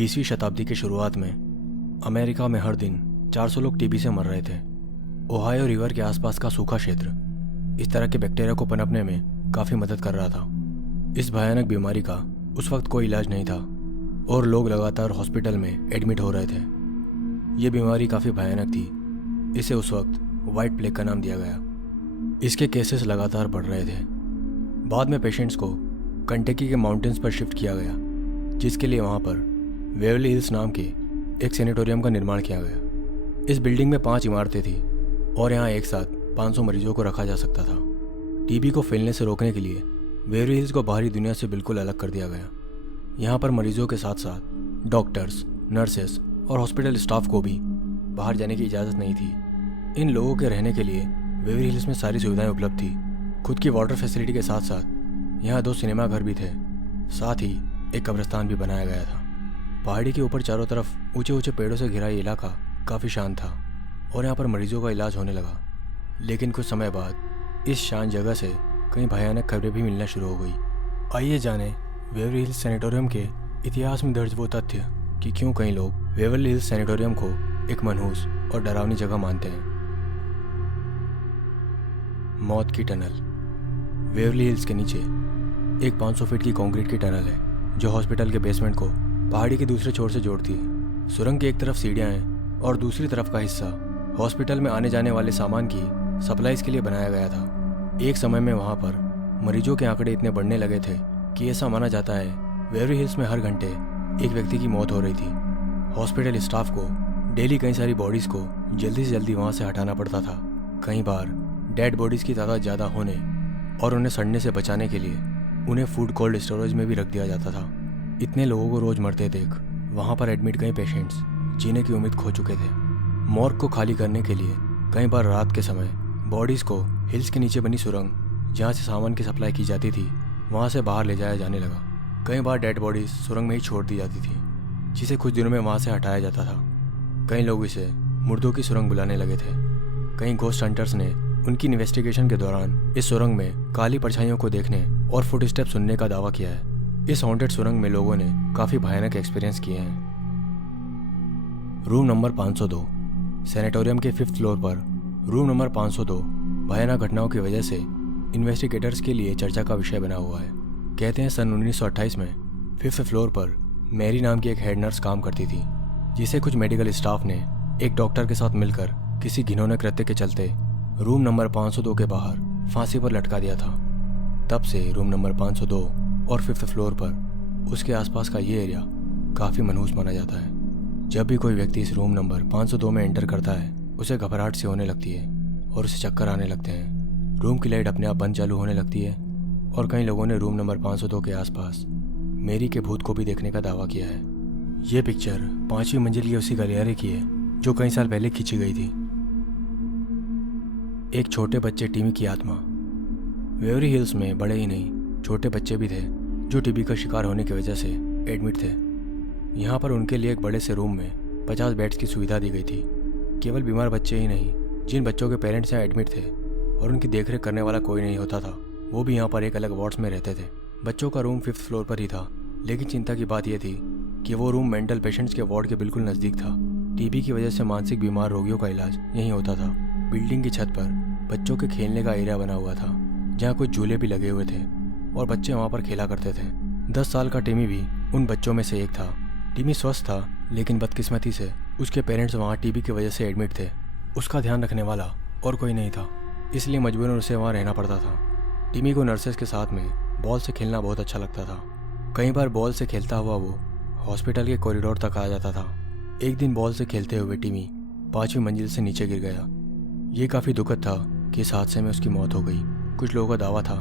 20वीं शताब्दी की शुरुआत में अमेरिका में हर दिन 400 लोग टीबी से मर रहे थे। ओहायो रिवर के आसपास का सूखा क्षेत्र इस तरह के बैक्टीरिया को पनपने में काफ़ी मदद कर रहा था। इस भयानक बीमारी का उस वक्त कोई इलाज नहीं था और लोग लगातार हॉस्पिटल में एडमिट हो रहे थे। ये बीमारी काफ़ी भयानक थी, इसे उस वक्त वाइट प्लेग का नाम दिया गया। इसके केसेस लगातार बढ़ रहे थे। बाद में पेशेंट्स को कंटेकी के माउंटेन्स पर शिफ्ट किया गया, जिसके लिए वहाँ पर वेवरली हिल्स नाम के एक सैनिटोरियम का निर्माण किया गया। इस बिल्डिंग में 5 इमारतें थी और यहाँ एक साथ 500 मरीजों को रखा जा सकता था। टीबी को फैलने से रोकने के लिए वेवरली हिल्स को बाहरी दुनिया से बिल्कुल अलग कर दिया गया। यहाँ पर मरीजों के साथ साथ डॉक्टर्स, नर्सेस और हॉस्पिटल स्टाफ को भी बाहर जाने की इजाज़त नहीं थी। इन लोगों के रहने के लिए वेवरली हिल्स में सारी सुविधाएं उपलब्ध थी। खुद की वाटर फैसिलिटी के साथ साथ यहाँ 2 सिनेमा घर भी थे। साथ ही एक कब्रिस्तान भी बनाया गया था। पहाड़ी के ऊपर चारों तरफ ऊंचे ऊंचे पेड़ों से घिरा ये इलाका काफ़ी शांत था और यहाँ पर मरीजों का इलाज होने लगा। लेकिन कुछ समय बाद इस शांत जगह से कई भयानक खबरें भी मिलना शुरू हो गई। आइए जानें वेवरली हिल्स सैनिटोरियम के इतिहास में दर्ज वो तथ्य कि क्यों कई लोग वेवरली हिल्स सैनिटोरियम को एक मनहूस और डरावनी जगह मानते हैं। मौत की टनल। वेवरली हिल्स के नीचे एक 500 फीट की कंक्रीट की टनल है जो हॉस्पिटल के बेसमेंट को पहाड़ी के दूसरे छोर से जोड़ती है। सुरंग की एक तरफ सीढ़ियाँ हैं और दूसरी तरफ का हिस्सा हॉस्पिटल में आने जाने वाले सामान की सप्लाईज के लिए बनाया गया था। एक समय में वहाँ पर मरीजों के आंकड़े इतने बढ़ने लगे थे कि ऐसा माना जाता है वेवरली हिल्स में हर घंटे एक व्यक्ति की मौत हो रही थी। हॉस्पिटल स्टाफ को डेली कई सारी बॉडीज़ को जल्दी से जल्दी वहाँ से हटाना पड़ता था। कई बार डेड बॉडीज़ की तादाद ज़्यादा होने और उन्हें सड़ने से बचाने के लिए उन्हें फूड कोल्ड स्टोरेज में भी रख दिया जाता था। इतने लोगों को रोज़ मरते देख वहाँ पर एडमिट कई पेशेंट्स जीने की उम्मीद खो चुके थे। मॉर्ग को खाली करने के लिए कई बार रात के समय बॉडीज़ को हिल्स के नीचे बनी सुरंग जहाँ से सामान की सप्लाई की जाती थी वहाँ से बाहर ले जाया जाने लगा। कई बार डेड बॉडीज़ सुरंग में ही छोड़ दी जाती थी, जिसे कुछ दिनों में वहाँ से हटाया जाता था। कई लोग इसे मुर्दों की सुरंग बुलाने लगे थे। कई घोस्ट हंटर्स ने उनकी इन्वेस्टिगेशन के दौरान इस सुरंग में काली परछाइयों को देखने और फुटस्टेप सुनने का दावा किया है। इस हॉन्टेड सुरंग में लोगों ने काफ़ी भयानक एक्सपीरियंस किए हैं। Room number 502। सैनिटोरियम के 5th फ्लोर पर रूम नंबर 502 भयानक घटनाओं की वजह से इन्वेस्टिगेटर्स के लिए चर्चा का विषय बना हुआ है। कहते हैं सन 1928 में 5th फ्लोर पर मैरी नाम की एक हेड नर्स काम करती थी, जिसे कुछ मेडिकल स्टाफ ने एक डॉक्टर के साथ मिलकर किसी घिनौने कृत्य के चलते रूम नंबर 502 के बाहर फांसी पर लटका दिया था। तब से रूम नंबर 502 और 5th फ्लोर पर उसके आसपास का ये एरिया काफ़ी मनहूस माना जाता है। जब भी कोई व्यक्ति इस रूम नंबर 502 में एंटर करता है उसे घबराहट से होने लगती है और उसे चक्कर आने लगते हैं। रूम की लाइट अपने आप बंद चालू होने लगती है और कई लोगों ने रूम नंबर 502 के आसपास मेरी के भूत को भी देखने का दावा किया है। ये पिक्चर 5वीं मंजिल की उसी गलियारे की है जो कई साल पहले खींची गई थी। एक छोटे बच्चे टीबी की आत्मा। वेवरली हिल्स में बड़े ही नहीं छोटे बच्चे भी थे जो टीबी का शिकार होने की वजह से एडमिट थे। यहाँ पर उनके लिए एक बड़े से रूम में 50 बेड्स की सुविधा दी गई थी। केवल बीमार बच्चे ही नहीं, जिन बच्चों के पेरेंट्स यहाँ एडमिट थे और उनकी देखरेख करने वाला कोई नहीं होता था, वो भी यहाँ पर एक अलग वार्ड्स में रहते थे। बच्चों का रूम 5th फ्लोर पर ही था, लेकिन चिंता की बात यह थी कि वो रूम मेंटल पेशेंट्स के वार्ड के बिल्कुल नज़दीक था। टीबी की वजह से मानसिक बीमार रोगियों का इलाज यहीं होता था। बिल्डिंग की छत पर बच्चों के खेलने का एरिया बना हुआ था, जहाँ कुछ झूले भी लगे हुए थे और बच्चे वहाँ पर खेला करते थे। 10 साल का टिमी भी उन बच्चों में से एक था। टिमी स्वस्थ था, लेकिन बदकिस्मती से उसके पेरेंट्स वहाँ टीबी की वजह से एडमिट थे। उसका ध्यान रखने वाला और कोई नहीं था, इसलिए मजबूरन उसे वहाँ रहना पड़ता था। टिमी को नर्सेस के साथ में बॉल से खेलना बहुत अच्छा लगता था। कई बार बॉल से खेलता हुआ वो हॉस्पिटल के कॉरिडोर तक आ जाता था। एक दिन बॉल से खेलते हुए टिमी 5वीं मंजिल से नीचे गिर गया। ये काफ़ी दुखद था कि इस हादसे में उसकी मौत हो गई। कुछ लोगों का दावा था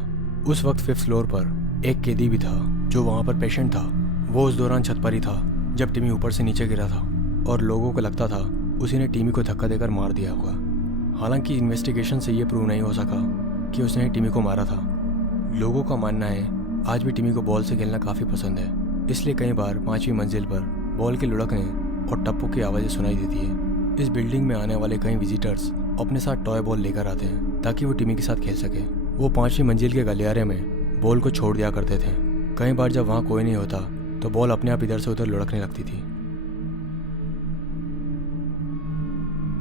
उस वक्त 5th फ्लोर पर एक कैदी भी था जो वहाँ पर पेशेंट था। वो उस दौरान छत पर ही था जब टिमी ऊपर से नीचे गिरा था और लोगों को लगता था उसी ने टिमी को धक्का देकर मार दिया होगा। हालांकि इन्वेस्टिगेशन से ये प्रूव नहीं हो सका कि उसने टिमी को मारा था। लोगों का मानना है आज भी टिमी को बॉल से खेलना काफ़ी पसंद है, इसलिए कई बार 5वीं मंजिल पर बॉल के लुढ़कने और टप्पों की आवाज़ें सुनाई देती है। इस बिल्डिंग में आने वाले कई विजिटर्स अपने साथ टॉय बॉल लेकर आते हैं ताकि वो टिमी के साथ खेल सके। वो 5वीं मंजिल के गलियारे में बॉल को छोड़ दिया करते थे। कई बार जब वहाँ कोई नहीं होता तो बॉल अपने आप इधर से उधर लुढ़कने लगती थी।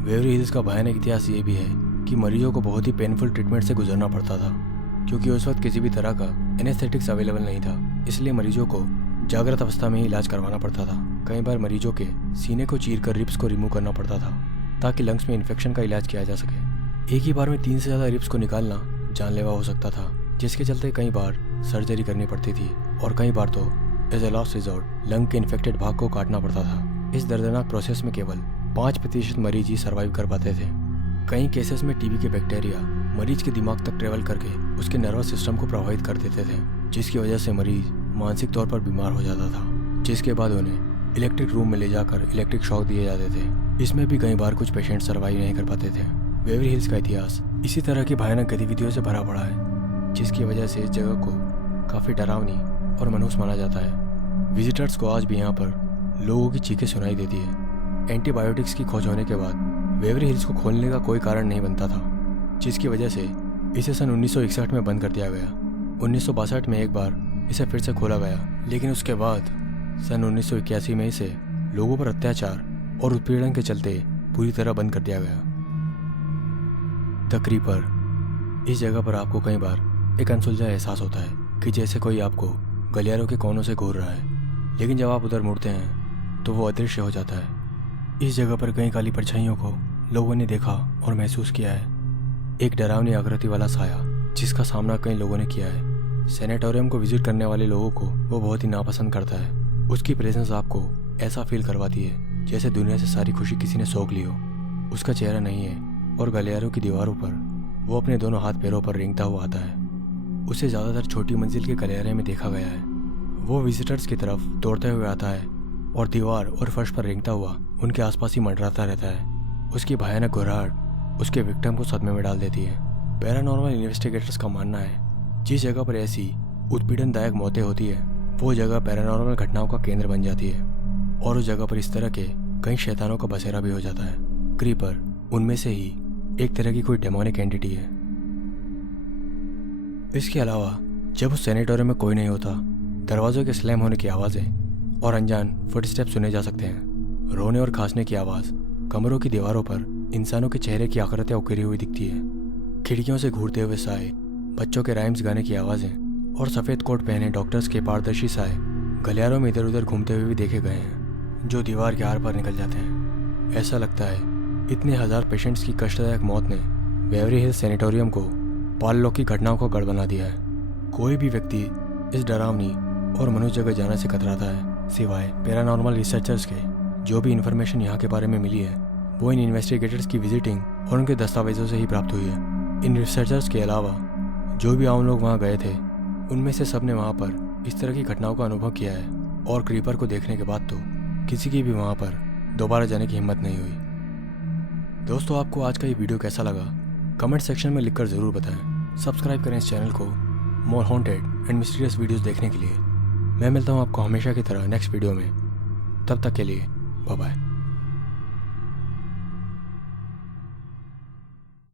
बेवरली हिल्स का भयानक इतिहास ये भी है कि मरीजों को बहुत ही पेनफुल ट्रीटमेंट से गुजरना पड़ता था, क्योंकि उस वक्त किसी भी तरह का एनेस्थेटिक्स अवेलेबल नहीं था। इसलिए मरीजों को जागृत अवस्था में ही इलाज करवाना पड़ता था। कई बार मरीजों के सीने को चीरकर रिब्स को रिमूव करना पड़ता था ताकि लंग्स में इन्फेक्शन का इलाज किया जा सके। एक ही बार में 3 से ज़्यादा रिब्स को निकालना जानलेवा हो सकता था, जिसके चलते कई बार सर्जरी करनी पड़ती थी और कई बार तो as a last resort lung के इन्फेक्टेड भाग को काटना पड़ता था। इस दर्दनाक प्रोसेस में केवल 5% मरीज ही सर्वाइव कर पाते थे। कई केसेस में टीबी के बैक्टीरिया मरीज के दिमाग तक ट्रेवल करके उसके नर्वस सिस्टम को प्रभावित कर देते थे, जिसकी वजह से मरीज मानसिक तौर पर बीमार हो जाता था, जिसके बाद उन्हें इलेक्ट्रिक रूम में ले जाकर इलेक्ट्रिक शॉक दिए जाते थे। इसमें भी कई बार कुछ पेशेंट सर्वाइव नहीं कर पाते थे। बेवरली हिल्स का इतिहास इसी तरह की भयानक गतिविधियों से भरा पड़ा है, जिसकी वजह से इस जगह को काफ़ी डरावनी और मनहूस माना जाता है। विजिटर्स को आज भी यहाँ पर लोगों की चीखें सुनाई देती है। एंटीबायोटिक्स की खोज होने के बाद बेवरली हिल्स को खोलने का कोई कारण नहीं बनता था, जिसकी वजह से इसे सन 1961 में बंद कर दिया गया। 1962 में एक बार इसे फिर से खोला गया, लेकिन उसके बाद सन 1981 में इसे लोगों पर अत्याचार और उत्पीड़न के चलते पूरी तरह बंद कर दिया गया। The creeper. इस जगह पर आपको कई बार एक अनसुलझा एहसास होता है कि जैसे कोई आपको गलियारों के कोनों से घूर रहा है, लेकिन जब आप उधर मुड़ते हैं तो वो अदृश्य हो जाता है। इस जगह पर कई काली परछाइयों को लोगों ने देखा और महसूस किया है। एक डरावनी आकृति वाला साया जिसका सामना कई लोगों ने किया है। सैनिटोरियम को विजिट करने वाले लोगों को वो बहुत ही नापसंद करता है। उसकी प्रेजेंस आपको ऐसा फील करवाती है जैसे दुनिया से सारी खुशी किसी ने सोख ली हो। उसका चेहरा नहीं है और गलियारों की दीवारों पर वो अपने दोनों हाथ पैरों पर रेंगता हुआ आता है। उसे ज़्यादातर छोटी मंजिल के गलियारे में देखा गया है। वो विजिटर्स की तरफ दौड़ते हुए आता है और दीवार और फर्श पर रेंगता हुआ उनके आसपास ही मंडराता रहता है। उसकी भयानक घुर्राहट उसके विक्टिम को सदमे में डाल देती है। पैरानॉर्मल इन्वेस्टिगेटर्स का मानना है जिस जगह पर ऐसी उत्पीड़नदायक मौतें होती है वो जगह पैरानॉर्मल घटनाओं का केंद्र बन जाती है और उस जगह पर इस तरह के कई शैतानों का बसेरा भी हो जाता है। क्रीपर उनमें से ही एक तरह की कोई डेमोनिक एंटिटी है। इसके अलावा जब उस सैनिटोरियम में कोई नहीं होता, दरवाजों के स्लैम होने की आवाज़ें और अनजान फुटस्टेप सुने जा सकते हैं। रोने और खांसने की आवाज़, कमरों की दीवारों पर इंसानों के चेहरे की आकृतियाँ उकेरी हुई दिखती है। खिड़कियों से घूरते हुए साए, बच्चों के राइम्स गाने की आवाज़ें और सफ़ेद कोट पहने डॉक्टर्स के पारदर्शी साए गलियारों में इधर उधर घूमते हुए भी देखे गए हैं, जो दीवार के आर पार निकल जाते हैं। ऐसा लगता है इतने हजार पेशेंट्स की कष्टदायक मौत ने बेवरली हिल्स सैनिटोरियम को पाललोक की घटनाओं का गढ़ बना दिया है। कोई भी व्यक्ति इस डरावनी और मनुष्य जगह जाने से कतराता है, सिवाय पैरानॉर्मल रिसर्चर्स के। जो भी इन्फॉर्मेशन यहाँ के बारे में मिली है वो इन इन्वेस्टिगेटर्स की विजिटिंग और उनके दस्तावेजों से ही प्राप्त हुई है। इन रिसर्चर्स के अलावा जो भी आम लोग वहाँ गए थे, उनमें से सब ने वहाँ पर इस तरह की घटनाओं का अनुभव किया है और क्रीपर को देखने के बाद तो किसी की भी वहाँ पर दोबारा जाने की हिम्मत नहीं हुई। दोस्तों, आपको आज का ये वीडियो कैसा लगा कमेंट सेक्शन में लिखकर ज़रूर बताएं। सब्सक्राइब करें इस चैनल को मोर हॉन्टेड एंड मिस्टीरियस वीडियोस देखने के लिए। मैं मिलता हूँ आपको हमेशा की तरह नेक्स्ट वीडियो में। तब तक के लिए बाय बाय।